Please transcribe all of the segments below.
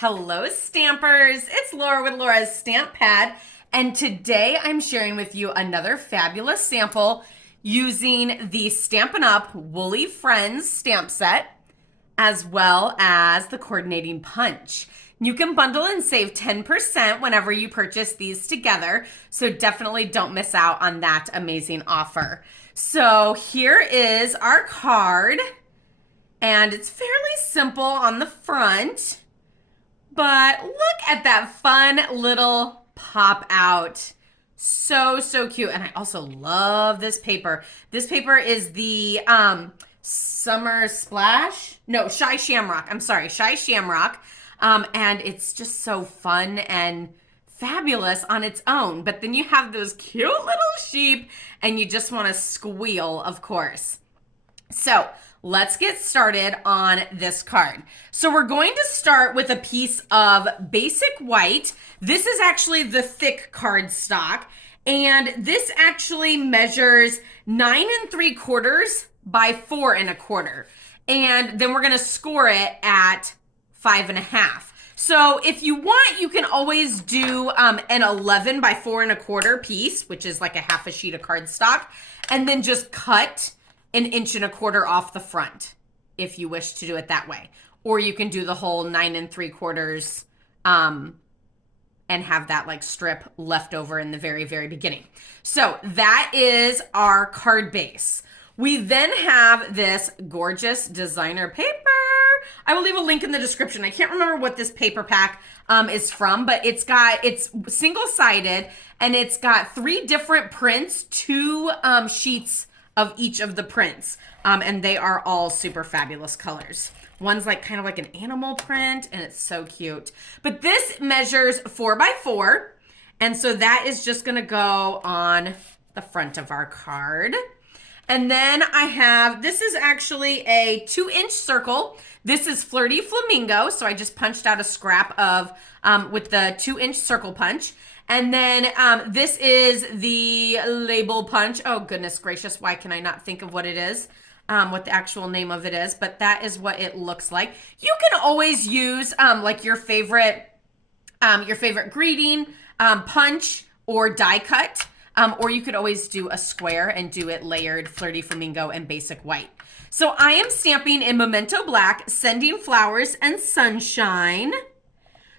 Hello, Stampers. It's Laura with LaurasStampPad, and today I'm sharing with you another fabulous sample using the Stampin' Up! Woolly Friends stamp set, as well as the coordinating punch. You can bundle and save 10% whenever you purchase these together, so definitely don't miss out on that amazing offer. So here is our card, and it's fairly simple on the front. But look at that fun little pop out. So cute. And I also love this paper. This paper is the Summer Splash. No, Shy Shamrock. I'm sorry, Shy Shamrock. And it's just so fun and fabulous on its own. But then you have those cute little sheep and you just want to squeal, of course. So let's get started on this card. So we're going to start with a piece of basic white. This is actually the thick cardstock, and this actually measures 9 3/4 by 4 1/4. And then we're gonna score it at 5 1/2. So if you want, you can always do an 11 by 4 1/4 piece, which is like a half a sheet of cardstock, and then just cut 1 1/4 off the front if you wish to do it that way. Or you can do the whole 9 3/4 and have that like strip left over in the very beginning. So that is our card base. We then have this gorgeous designer paper. I will leave a link in the description. I can't remember what this paper pack is from, but it's single-sided and it's got 3 different prints, 2 sheets of each of the prints, and they are all super fabulous colors. One's like kind of like an animal print, and it's so cute. But this measures 4 by 4, and so that is just gonna go on the front of our card. And then I have, this is actually a 2-inch circle. This is Flirty Flamingo, so I just punched out a scrap of, with the 2-inch circle punch. And then this is the label punch. Oh, goodness gracious. Why can I not think of what it is, what the actual name of it is? But that is what it looks like. You can always use like your favorite greeting punch or die cut. Or you could always do a square and do it layered, Flirty Flamingo and basic white. So I am stamping in Memento Black, Sending Flowers and Sunshine.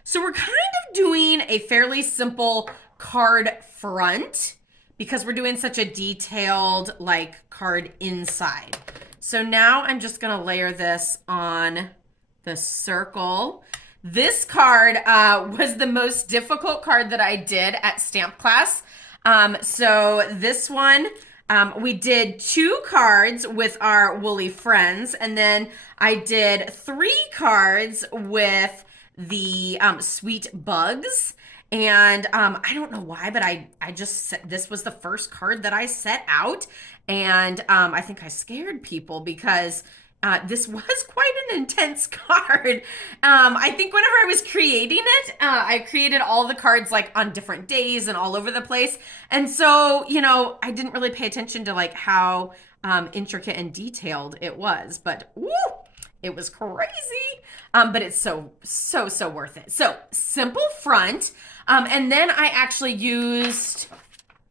So we're kind of doing a fairly simple card front because we're doing such a detailed like card inside. So now I'm just gonna layer this on the circle. This card was the most difficult card that I did at stamp class. So this one, we did 2 cards with our Woolly Friends, and then I did 3 cards with the Sweet Bugs. And I don't know why, but I just set, this was the first card that I set out, and I think I scared people because this was quite an intense card. I think whenever I was creating it, I created all the cards like on different days and all over the place. And so, you know, I didn't really pay attention to like how intricate and detailed it was, but woo, it was crazy. But it's so worth it. So simple front. And then I actually used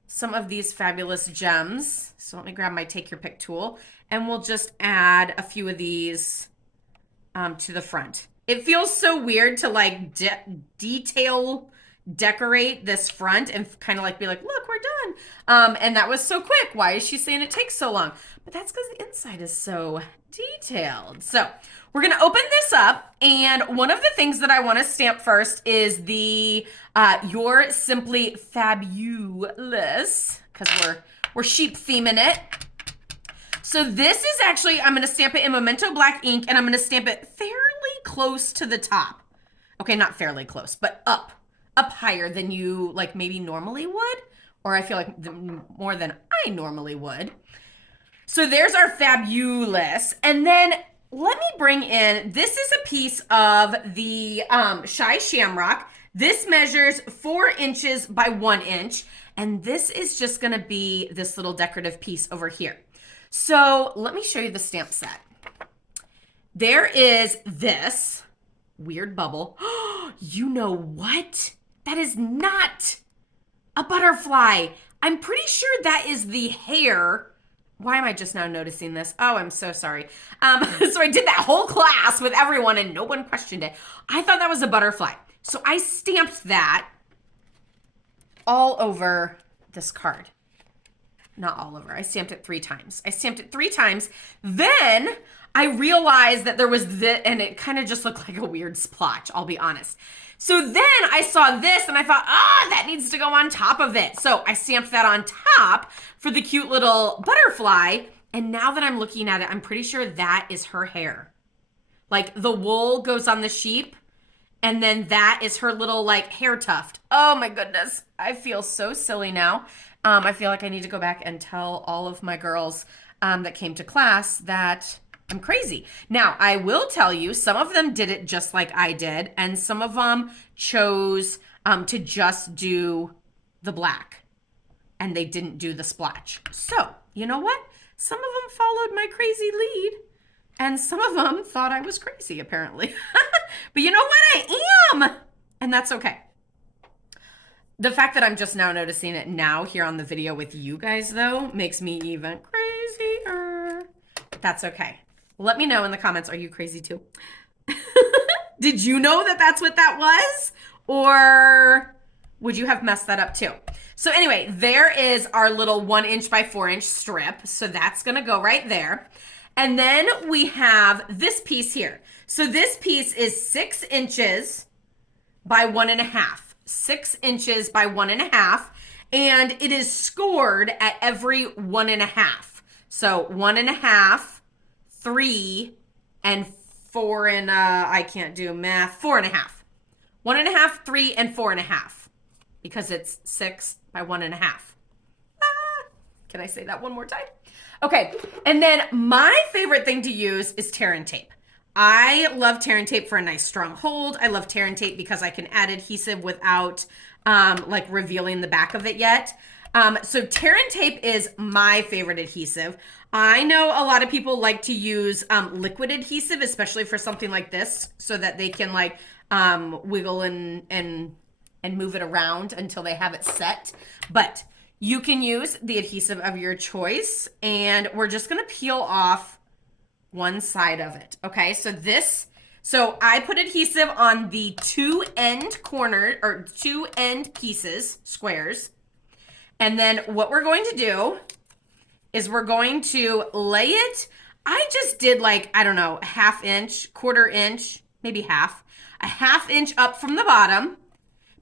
some of these fabulous gems. So let me grab my take your pick tool, and we'll just add a few of these to the front. It feels so weird to like detail decorate this front and kind of like be like, look, we're done. And that was so quick. Why is she saying it takes so long? But that's because the inside is so detailed. So we're gonna open this up, and one of the things that I want to stamp first is the You're Simply Fabulous, because we're sheep theming it. So this is actually, I'm going to stamp it in Memento Black ink, and I'm going to stamp it fairly close to the top. Okay, not fairly close, but up higher than you like maybe normally would, or I feel like more than I normally would. So there's our fabulous. And then let me bring in, this is a piece of the Shy Shamrock. This measures 4 inches by 1 inch, and this is just going to be this little decorative piece over here. So let me show you the stamp set. There is this weird bubble. You know what? That is not a butterfly. I'm pretty sure that is the hair. Why am I just now noticing this? Oh, I'm so sorry. So I did that whole class with everyone and no one questioned it. I thought that was a butterfly. So I stamped that all over this card. Not all over. I stamped it 3 times. Then I realized that there was this, and it kind of just looked like a weird splotch, I'll be honest. So then I saw this and I thought, that needs to go on top of it. So I stamped that on top for the cute little butterfly. And now that I'm looking at it, I'm pretty sure that is her hair. Like the wool goes on the sheep, and then that is her little like hair tuft. Oh my goodness. I feel so silly now. I feel like I need to go back and tell all of my girls that came to class that I'm crazy. Now, I will tell you, some of them did it just like I did, and some of them chose to just do the black, and they didn't do the splotch. So, you know what? Some of them followed my crazy lead, and some of them thought I was crazy, apparently. But you know what? I am, and that's okay. The fact that I'm just now noticing it now here on the video with you guys, though, makes me even crazier. That's okay. Let me know in the comments, are you crazy too? Did you know that that's what that was? Or would you have messed that up too? So anyway, there is our little 1 inch by 4 inch strip. So that's gonna go right there. And then we have this piece here. So this piece is 6 inches by 1.5. 6 inches by 1.5, and it is scored at every 1.5. So 1.5, 3, and 4 and I can't do math. 4.5. 1.5, 3, and 4.5, because it's 6 by 1.5. Can I say that one more time? Okay, and then my favorite thing to use is tear and tape. I love tear and tape for a nice strong hold. I love tear and tape because I can add adhesive without like revealing the back of it yet. So tear and tape is my favorite adhesive. I know a lot of people like to use liquid adhesive, especially for something like this, so that they can like wiggle and move it around until they have it set. But you can use the adhesive of your choice, and we're just gonna peel off one side of it. Okay, so I put adhesive on the 2 end corner or 2 end pieces, squares. And then what we're going to do is we're going to lay it. I just did like, I don't know, 1/2 inch, 1/4 inch, maybe half, a 1/2 inch up from the bottom,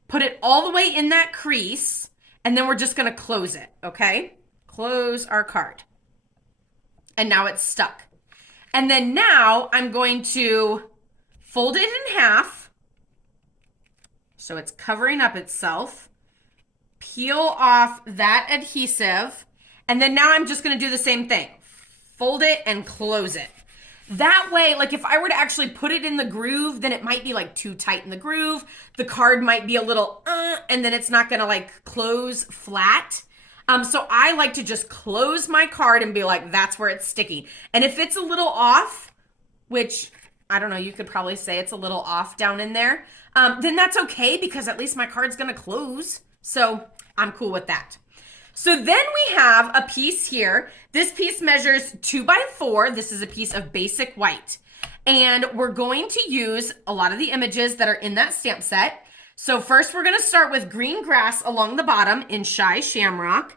put it all the way in that crease, and then we're just gonna close it, okay? Close our card. And now it's stuck. And then now I'm going to fold it in half, so it's covering up itself, peel off that adhesive, and then now I'm just gonna do the same thing. Fold it and close it. That way, like if I were to actually put it in the groove, then it might be like too tight in the groove. The card might be a little, and then it's not gonna like close flat. So I like to just close my card and be like, that's where it's sticking. And if it's a little off, which I don't know, you could probably say it's a little off down in there, then that's okay because at least my card's gonna close. So I'm cool with that. So then we have a piece here. This piece measures 2 by 4. This is a piece of basic white. And we're going to use a lot of the images that are in that stamp set. So first we're gonna start with green grass along the bottom in Shy Shamrock.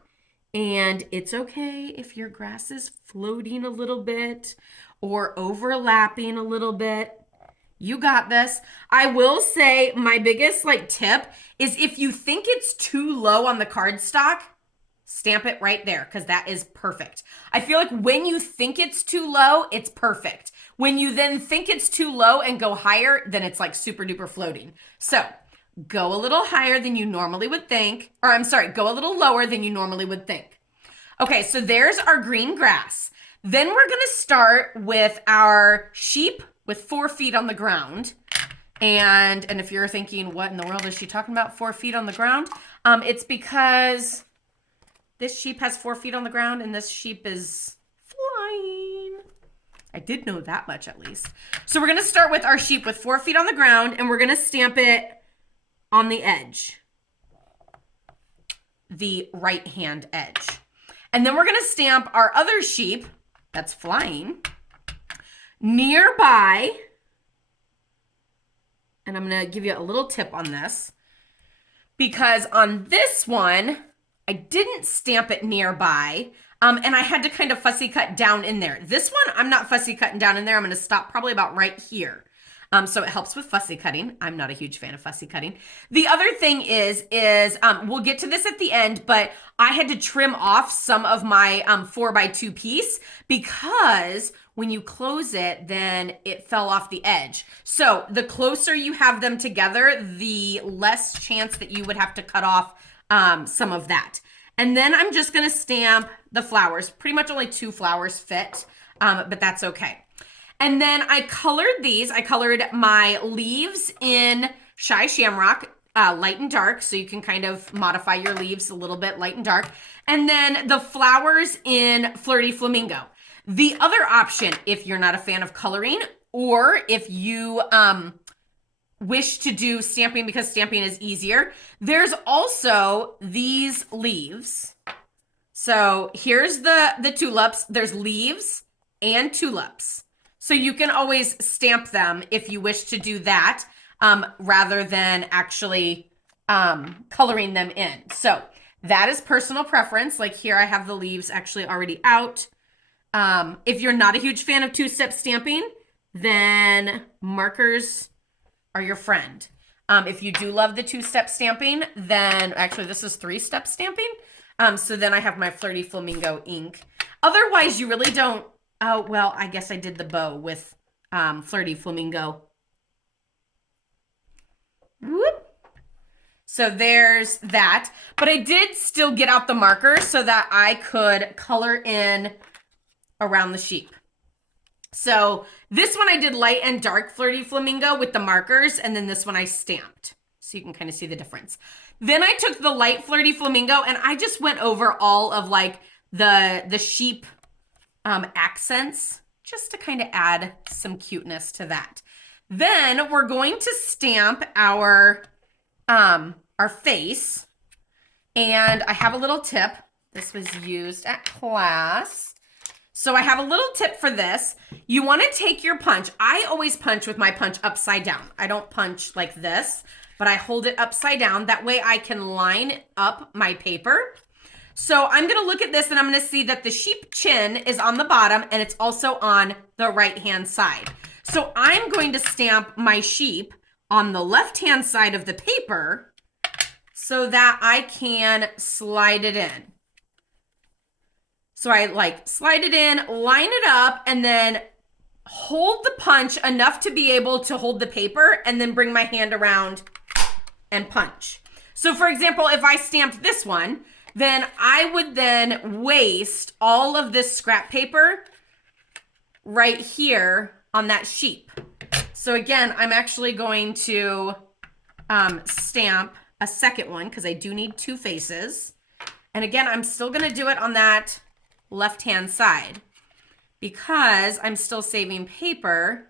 And it's okay if your grass is floating a little bit or overlapping a little bit. You got this. I will say my biggest like tip is if you think it's too low on the cardstock, stamp it right there because that is perfect. I feel like when you think it's too low, it's perfect. When you then think it's too low and go higher, then it's like super duper floating. So go a little higher than you normally would think, or I'm sorry, go a little lower than you normally would think. Okay, so there's our green grass. Then we're gonna start with our sheep with 4 feet on the ground. And if you're thinking, what in the world is she talking about 4 feet on the ground? It's because this sheep has 4 feet on the ground and this sheep is flying. I did know that much at least. So we're gonna start with our sheep with 4 feet on the ground, and we're gonna stamp it on the edge, the right hand edge. And then we're gonna stamp our other sheep that's flying nearby. And I'm gonna give you a little tip on this, because on this one, I didn't stamp it nearby, and I had to kind of fussy cut down in there. This one, I'm not fussy cutting down in there. I'm gonna stop probably about right here. So it helps with fussy cutting. I'm not a huge fan of fussy cutting. The other thing is we'll get to this at the end, but I had to trim off some of my 4x2 piece because when you close it, then it fell off the edge. So the closer you have them together, the less chance that you would have to cut off some of that. And then I'm just gonna stamp the flowers. Pretty much only 2 flowers fit, but that's okay. And then I colored these. I colored my leaves in Shy Shamrock, light and dark, so you can kind of modify your leaves a little bit, light and dark. And then the flowers in Flirty Flamingo. The other option, if you're not a fan of coloring, or if you wish to do stamping because stamping is easier, there's also these leaves. So here's the tulips. There's leaves and tulips. So you can always stamp them if you wish to do that, rather than actually coloring them in. So that is personal preference. Like here I have the leaves actually already out. If you're not a huge fan of 2-step stamping, then markers are your friend. If you do love the 2-step stamping, then actually this is 3-step stamping. So then I have my Flirty Flamingo ink. Otherwise, you really don't. Oh, well, I guess I did the bow with Flirty Flamingo. Whoop. So there's that. But I did still get out the markers so that I could color in around the sheep. So this one I did light and dark Flirty Flamingo with the markers, and then this one I stamped. So you can kind of see the difference. Then I took the light Flirty Flamingo and I just went over all of like the sheep accents, just to kind of add some cuteness to that. Then we're going to stamp our face, and I have a little tip. This was used at class. So I have a little tip for this. You want to take your punch. I always punch with my punch upside down. I don't punch like this, but I hold it upside down. That way I can line up my paper. So I'm going to look at this and I'm going to see that the sheep chin is on the bottom and it's also on the right-hand side. So I'm going to stamp my sheep on the left-hand side of the paper so that I can slide it in. So I like slide it in, line it up, and then hold the punch enough to be able to hold the paper and then bring my hand around and punch. So for example, if I stamped this one, then I would then waste all of this scrap paper right here on that sheep. So again, I'm actually going to stamp a second one because I do need 2 faces. And again, I'm still going to do it on that left-hand side because I'm still saving paper.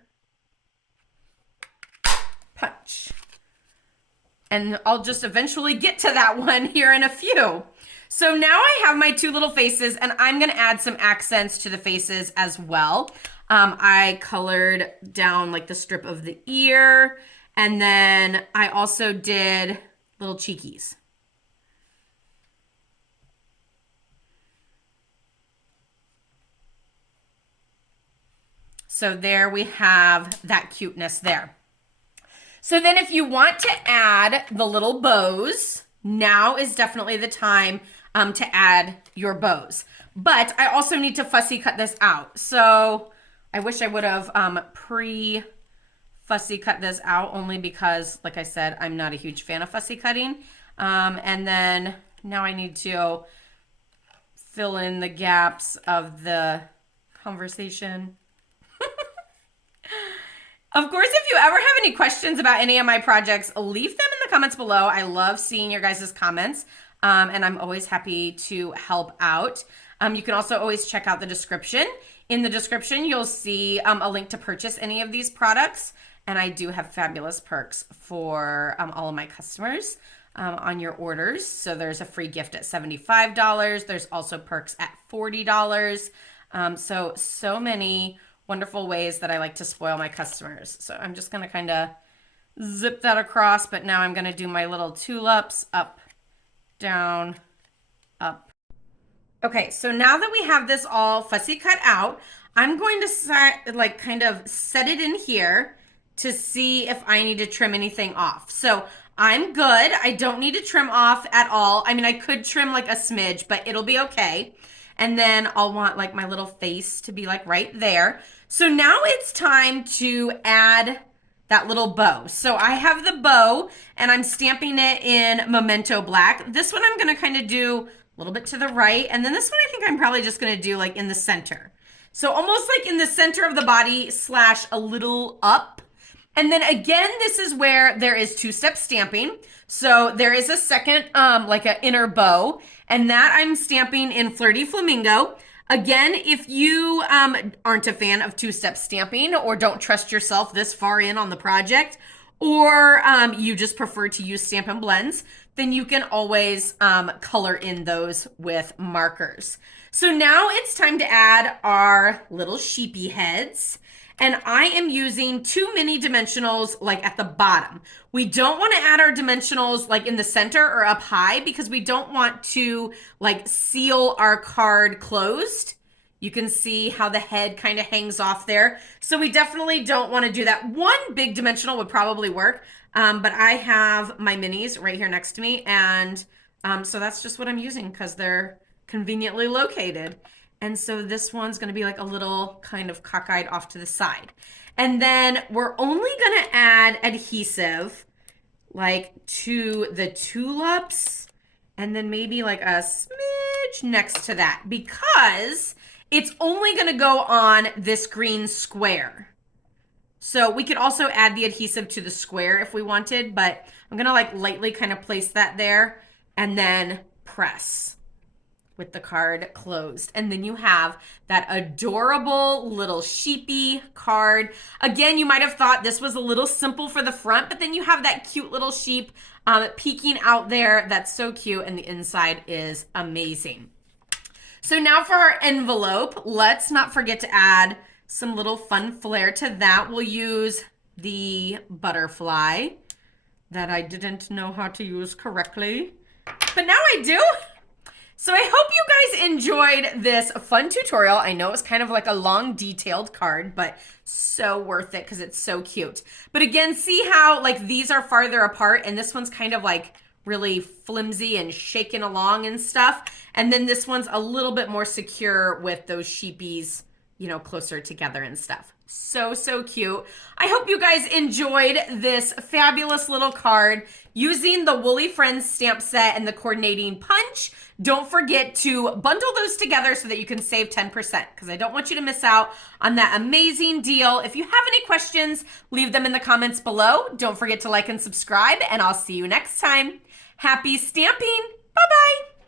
Punch. And I'll just eventually get to that one here in a few. So now I have my 2 little faces and I'm gonna add some accents to the faces as well. I colored down like the strip of the ear, and then I also did little cheekies. So there we have that cuteness there. So then if you want to add the little bows, now is definitely the time to add your bows. But I also need to fussy cut this out. So I wish I would have fussy cut this out, only because, like I said, I'm not a huge fan of fussy cutting. And then now I need to fill in the gaps of the conversation. Of course, if you ever have any questions about any of my projects, leave them in the comments below. I love seeing your guys' comments, and I'm always happy to help out. You can also always check out the description In the description, you'll see a link to purchase any of these products. And I do have fabulous perks for all of my customers on your orders. So there's a free gift at $75. There's also perks at $40. So many wonderful ways that I like to spoil my customers. So I'm just going to kind of zip that across, but now I'm going to do my little tulips up, down, up. Okay, so now that we have this all fussy cut out, I'm going to kind of set it in here to see if I need to trim anything off. So I'm good. I don't need to trim off at all. I mean, I could trim like a smidge, but it'll be okay. And then I'll want like my little face to be like right there. So now it's time to add that little bow. So I have the bow and I'm stamping it in Memento Black. This one I'm gonna kind of do a little bit to the right. And then this one I think I'm probably just gonna do like in the center. So almost like in the center of the body slash a little up. And then again, this is where there is two-step stamping. So there is a second, like an inner bow, and that I'm stamping in Flirty Flamingo. Again, if you aren't a fan of two-step stamping or don't trust yourself this far in on the project, or you just prefer to use Stampin' Blends, then you can always color in those with markers. So now it's time to add our little sheepy heads. And I am using 2 mini dimensionals like at the bottom. We don't want to add our dimensionals like in the center or up high because we don't want to like seal our card closed. You can see how the head kind of hangs off there. So we definitely don't want to do that. One big dimensional would probably work, but I have my minis right here next to me. And so that's just what I'm using because they're conveniently located. And so this one's gonna be like a little kind of cockeyed off to the side. And then we're only gonna add adhesive like to the tulips and then maybe like a smidge next to that because it's only gonna go on this green square. So we could also add the adhesive to the square if we wanted, but I'm gonna like lightly kind of place that there and then press with the card closed. And then you have that adorable little sheepy card. Again, you might have thought this was a little simple for the front, but then you have that cute little sheep peeking out there. That's so cute. And the inside is amazing. So now for our envelope, let's not forget to add some little fun flair to that. We'll use the butterfly that I didn't know how to use correctly, but now I do. So I hope you guys enjoyed this fun tutorial. I know it was kind of like a long detailed card, but so worth it because it's so cute. But again, see how like these are farther apart and this one's kind of like really flimsy and shaking along and stuff. And then this one's a little bit more secure with those sheepies, you know, closer together and stuff. So cute. I hope you guys enjoyed this fabulous little card using the Woolly Friends stamp set and the coordinating punch. Don't forget to bundle those together so that you can save 10% because I don't want you to miss out on that amazing deal. If you have any questions, leave them in the comments below. Don't forget to like and subscribe, and I'll see you next time. Happy stamping. Bye-bye.